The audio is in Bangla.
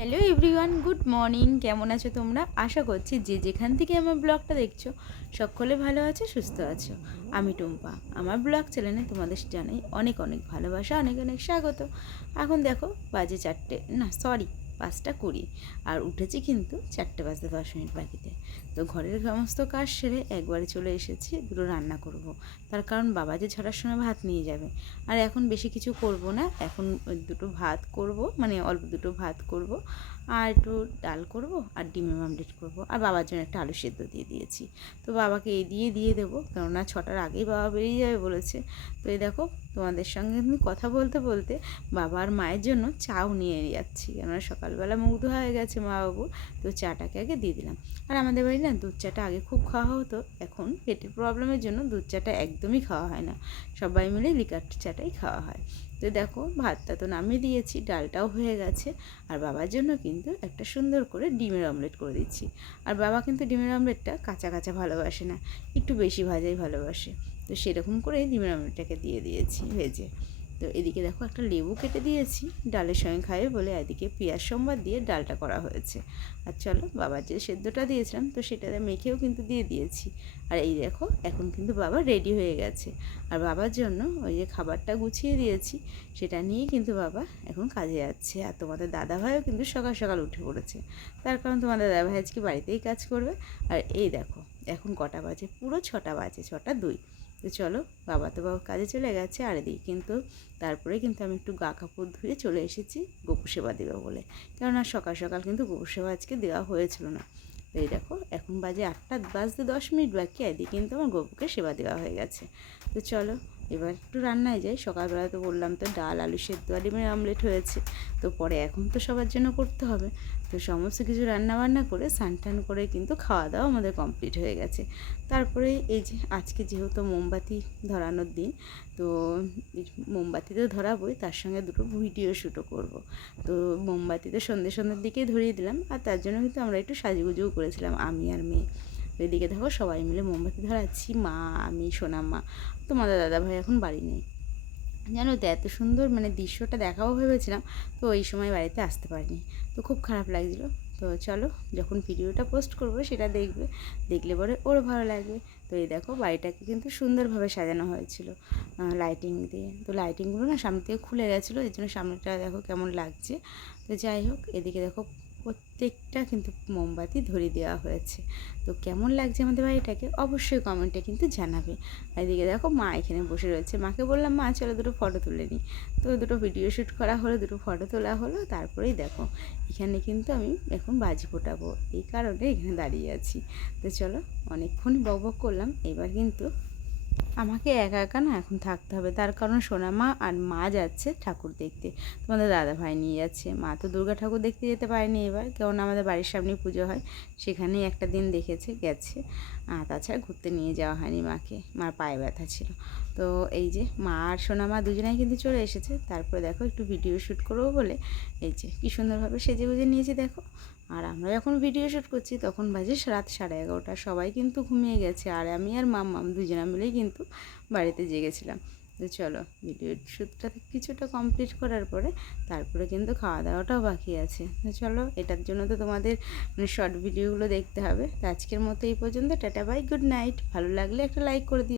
হ্যালো এভরিওয়ান গুড মর্নিং কেমন আছো তোমরা? আশা করছি যে যেখান থেকে আমার ব্লগটা দেখছ, সকলে ভালো আছো, সুস্থ আছো। আমি টুম্পা। আমার ব্লগ চ্যানেলে তোমাদের জানাই অনেক অনেক ভালোবাসা, অনেক অনেক স্বাগত। এখন দেখো, বাজে চারটে, না সরি পাঁচটা কুড়ি। আর উঠেছি কিন্তু চারটে বাজতে দশ মিনিট বাকিতে। তো ঘরের সমস্ত কাজ সেরে একবারে চলে এসেছি, দুটো রান্না করব। তার কারণ বাবা যে ছটার সময় ভাত নিয়ে যাবে। আর এখন বেশি কিছু করব না, এখন দুটো ভাত করব মানে অল্প দুটো ভাত করব। আর একটু ডাল করব আর ডিমের আমলেট করব। আর বাবার জন্য একটা আলু সেদ্ধ দিয়ে দিয়েছি। তো বাবাকে এই দিয়ে দিয়ে দেবো, কেননা ছটার আগেই বাবা বেরিয়ে যাবে বলেছে। তো এই দেখো তোমাদের সঙ্গে আমি কথা বলতে বলতে বাবা আর মায়ের জন্য চাও নিয়ে যাচ্ছি। কেননা সকালবেলা মুগ্ধ হয়ে গেছে মা বাবু তো চাটাকে আগে দিয়ে দিলাম। আর আমাদের বাড়ি না দুধ চাটা আগে খুব খাওয়া হতো, এখন পেটের প্রবলেমের জন্য দুধ চাটা একদমই খাওয়া হয় না। সবাই মিলে লিকার চাটাই খাওয়া হয়। তো দেখো ভাতটা তো নামিয়ে দিয়েছি, ডালটাও হয়ে গেছে। আর বাবার জন্য কিন্তু একটা সুন্দর করে ডিমের অমলেট করে দিচ্ছি। আর বাবা কিন্তু ডিমের অমলেটটা কাঁচা কাঁচা ভালোবাসে না, একটু বেশি ভাজাই ভালোবাসে। তো সেরকম করে ডিমের অমলেটটাকে দিয়ে দিয়েছি ভেজে। তো এদিকে দেখো একটা লেবু কেটে দিয়েছি ডালের সঙ্গে খাবে বলে এদিকে পেঁয়াজ সোমবার দিয়ে ডালটা করা হয়েছে। আর চলো বাবার যে সেদ্ধটা দিয়েছিলাম, তো সেটা মেখেও কিন্তু দিয়ে দিয়েছি। আর এই দেখো, এখন কিন্তু বাবা রেডি হয়ে গেছে। আর বাবার জন্য ওই যে খাবারটা গুছিয়ে দিয়েছি, সেটা নিয়ে কিন্তু বাবা এখন কাজে যাচ্ছে। আর তোমাদের দাদাভাইও কিন্তু সকাল সকাল উঠে পড়েছে। তার কারণ তোমাদের দাদাভাই আজকে বাড়িতেই কাজ করবে। আর এই দেখো এখন কটা বাজে? পুরো ছটা বাজে, ছটা দুই। তো চলো, বাবা তো বাবা কাজে চলে গেছে, আর এদিকে কিন্তু তারপরে কিন্তু আমি একটু গা কাপড় ধুয়ে চলে এসেছি গোপু সেবা দেবে বলে। কেননা সকাল সকাল কিন্তু গোপু সেবা আজকে দেওয়া হয়েছিল না। তো এই দেখো, এখন বাজে আটটা, বাজতে দশ মিনিট বাকি এদিকে কিন্তু আমার গপুকে সেবা দেওয়া হয়ে গেছে। তো চলো, এবার একটু রান্নায় যাই। সকালবেলা তো বললাম তো ডাল, আলু সেদ্ধ, আর ডিমের আমলেট হয়েছে। তো পরে এখন তো সবার জন্য করতে হবে। তো সমস্ত কিছু রান্না বান্না করে স্নান করে কিন্তু খাওয়া দাওয়া আমাদের কমপ্লিট হয়ে গেছে। তারপরে এই যে আজকে যেহেতু মোমবাতি ধরানোর দিন, তো মোমবাতি তো ধরাবই, তার সঙ্গে দুটো ভিডিও শ্যুটও করব। তো মোমবাতি তো সন্ধ্যে সন্ধ্যের দিকেই ধরিয়ে দিলাম, আর তার জন্য কিন্তু আমরা একটু সাজুগুজুও করেছিলাম, আমি আর মেয়ে। এদিকে দেখো সবাই মিলে মোমবাতি ধরাচ্ছি, মা, আমি সোনাম্মা তোমাদের দাদা, ভাই এখন বাড়ি নেই। জানো তো এত সুন্দর মানে দৃশ্যটা দেখাও ভেবেছিলাম, তো ওই সময় বাড়িতে আসতে পারিনি। তো খুব খারাপ লাগছিল। তো চলো যখন ভিডিওটা পোস্ট করব সেটা দেখবে, দেখলে পরে ওরও ভালো লাগবে। তো এই দেখো বাড়িটাকে কিন্তু সুন্দরভাবে সাজানো হয়েছিল লাইটিং দিয়ে। তো লাইটিংগুলো না সামনে থেকে খুলে গেছিল এই জন্য সামনেটা দেখো কেমন লাগছে। তো যাই হোক, এদিকে দেখো প্রত্যেকটা কিন্তু মোমবাতি ধরিয়ে দেওয়া হয়েছে। তো কেমন লাগছে আমাদের বাড়িটাকে অবশ্যই কমেন্টে কিন্তু জানাবে। এদিকে দেখো মা এখানে বসে রয়েছে। মাকে বললাম, মা, চলো দুটো ফটো তুলে নিই। তো দুটো ভিডিও শ্যুট করা হলো, দুটো ফটো তোলা হলো। তারপরেই দেখো, এখানে কিন্তু আমি এখন বাজি ফোটাবো। এই কারণে এখানে দাঁড়িয়ে আছি। তো চলো, অনেকক্ষণ বক বক করলাম। এবার কিন্তু আমাকে একা একা না এখন থাকতে হবে। তার কারণ সোনা মা আর মা যাচ্ছে ঠাকুর দেখতে। তোমাদের দাদা ভাই নিয়ে যাচ্ছে। মা তো দুর্গা ঠাকুর দেখতে যেতে পারেনি এবার। কেমন আমাদের বাড়ির সামনে পুজো হয়। সেখানেই একটা দিন দেখেছে, গেছে। আর তাছাড়া ঘুরতে নিয়ে যাওয়া হয়নি মাকে। মার পায়ে ব্যথা ছিল। তো এই যে মা আর সোনা মা দুজনেই কিন্তু চলে এসেছে। তারপরে দেখো একটু ভিডিও শ্যুট করব বলে। এই যে কী সুন্দরভাবে সেজে গুজে নিয়েছি দেখো। আর আমরা যখন ভিডিও শ্যুট করছি, তখন বাজে রাত সাড়ে এগারোটা। সবাই কিন্তু ঘুমিয়ে গেছে, আর আমি আর মাম্মাম দুজনা মিলেই কিন্তু বাড়িতে জেগেছিলাম। তো চলো ভিডিও শ্যুটটা কিছুটা কমপ্লিট করার পরে তারপরে কিন্তু খাওয়া দাওয়াটাও বাকি আছে। তো চলো, এটার জন্য তো তোমাদের মানে শর্ট ভিডিওগুলো দেখতে হবে। তো আজকের মতো এই পর্যন্ত, টাটা বাই গুড নাইট ভালো লাগলে একটা লাইক করে দিও।